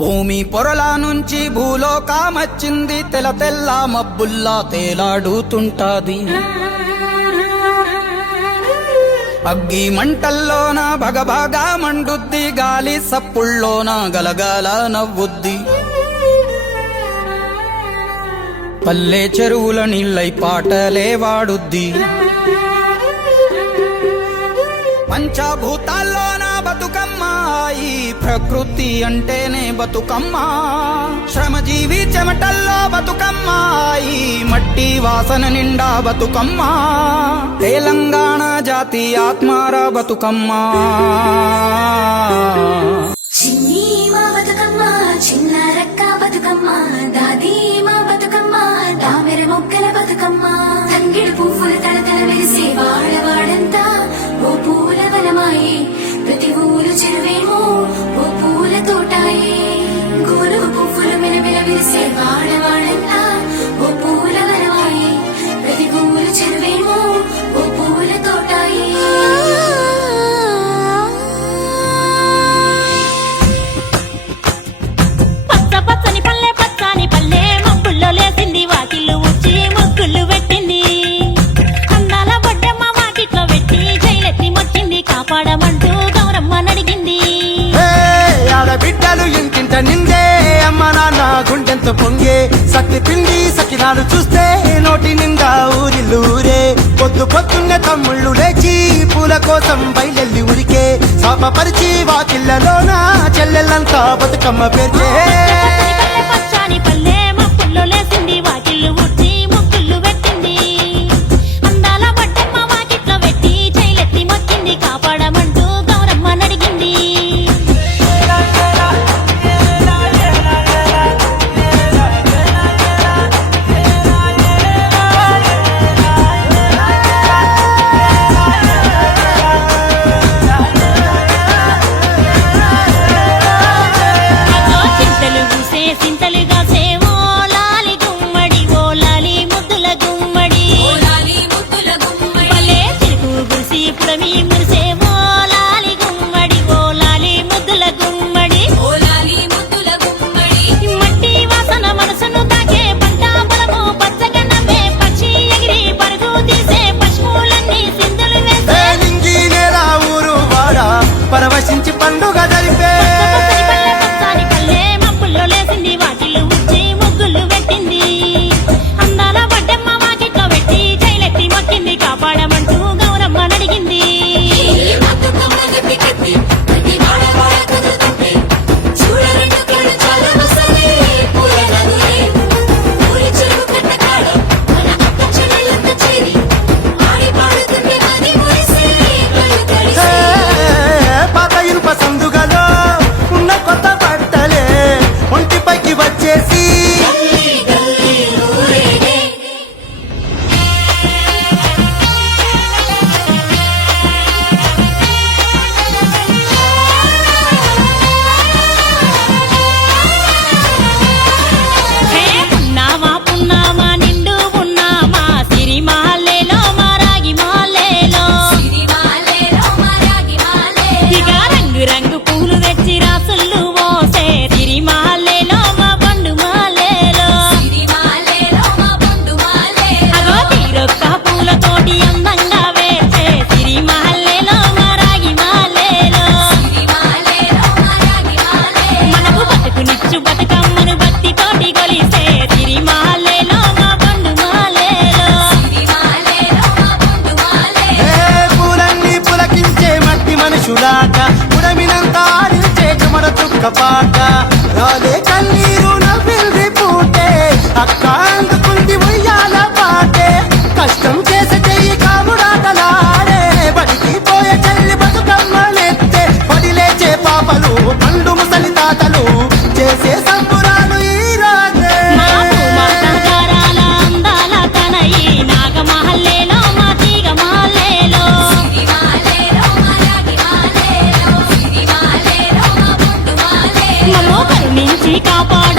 భూమి పొరల నుంచి భూలోకమచ్చింది, తెల్ల తెల్ల మబ్బుల్లా తేలాడుతుంటాది. అగ్గి మంటల్లోన భగభగా మండుద్ది, గాలి సప్పుల్లోన గలగల నవ్వుద్ది. పల్లె చెరువుల నీళ్ళై పాటలే వాడుద్ది. పంచభూతాల్లోన బతుకమ్మ, ఈ ప్రకృతి అంటేనే బతుకమ్మ. శ్రమజీవి చెమటల్లో బతుకమ్మ, ఈ మట్టి వాసన నిండా బతుకమ్మ. తెలంగాణ జాతి ఆత్మార బతుకమ్మ. చిన్ని మా బతుకమ్మ, చిన్న రక్క బతుకమ్మ, దాది మా బతుకమ్మ, దామెర మొక్కల బతుకమ్మ. తంగిడు పువ్వులు తడతల వెలిసే వాడవాడంతా ఓ పూల వనమాయే, ప్రతి ఊరు చెరువేమో ఓ పూల తోటాయే. గోరుగు పువ్వులు మెలమెల వెలిసే వాడవాడంతా ఓ పూల వనమాయే, ప్రతి ఊరు చెరువేమో ఓ పూల తోటాయే. పచ్చని పల్లె పచ్చని పల్లె మబ్బుల్లో లేసింది, వాకిళ్ళు ఉచ్చి ముగ్గులు పెట్టింది. అందాల బొడ్డమ్మ వాకిట్లో పెట్టి జైలెత్తి మొచ్చింది, కాపాడమంటూ గౌరమ్మ నడిగింది. ఆడబిడ్డలు ఇంటింట నిందే, అమ్మ నాన్న గుండెంత పొంగే. సత్తి పిండి సకినాలు చూస్తే నోటి నిండా ఊరిల్లూరే. పొద్దు పొద్దున్నే తమ్ముళ్ళు లేచి పూల కోసం బయలెల్లి ఉరికే. శాపపరిచి వాకిళ్ళలోన చెల్లెళ్ళంతా బతుకమ్మ పేర్చే. పచ్చని పల్లె మబ్బుల్లో లేసింది, వాకిళ్ళు ఉచ్చి ముగ్గులు పెట్టింది. అందాల బొడ్డమ్మ వాకిట్లో పెట్టి జైలెత్తి మొచ్చింది, కాపాడమంటూ గౌరమ్మ నడిగింది. చింతలు పూసే సింతలుగా సేవో లాలి గుమ్మడి, ఓ లాలి ముద్దుల గుమ్మడి. భలే చిరుకు గురిసి పుడమి మురిసేవో లాలి గుమ్మడి, ఓ లాలి ముద్దుల గుమ్మడి. మట్టి వాసన మనసును తాకే పంట పొలము పచ్చగా నవ్వే పక్షి ఎగిరి పరుగు తీసే పశువులన్నీ సింధులు వేసే. నింగి నేల ఊరు వాడ పరవశించి పండుగ జరిపే. పచ్చని పల్లె మబ్బుల్లో లేసింది, వాకిళ్ళు ఉచ్చి ముగ్గులు పెట్టింది. అందాల బొడ్డమ్మ వాకిట్లో పెట్టి జైలెత్తి మొక్కింది, కాపాడమంటూ గౌరమ్మ నడిగింది. పాత ఇనుప సందుగలో ఉన్న కొత్త బట్టలే ఒంటిపైకి వచ్చేసి. హే పున్నామా పున్నామా నిండు పున్నామా, సిరి మహల్లేలో మా రాగి మహల్లేలో. ఇక రంగు రంగు పూలు తెచ్చి రాసుళ్ళు పోసే, సిరి మహల్లేలో మా పండు మహల్లేలో. అగో తీరొక్క పూలతోటి అందంగా వేసే, సిరి మహల్లేలో మా రాగి మహల్లేలో. మనకు బతుకునిచ్చు బతుకమ్మను భక్తితోటి కొలిసే, సిరి మహల్లేలో మా పండు మహల్లేలో. పూలన్నీ పులకించే మట్టి మనుషులాట, పుడమినంతా ఆడించే చెమర చుక్క పాట. రాలే కన్నీరు నవ్వింది పూటే, అక్క అందుకుంది ఉయ్యాల పాటే. కష్టం చేసే చెయ్యి కాముడాటలాడే, బడికి పోయే చెల్లి బతుకమ్మనెత్తే. పడిలేచే పాపలు పండు ముసలి తాతలు చేసే సంబురాలు ఈ రాజే. మా భూమాతాగారాల అందాల తనయి, నాగ మహల్లేలో మా తీగ మహల్లేలో. మమ్మో కరుణించి కాపాడు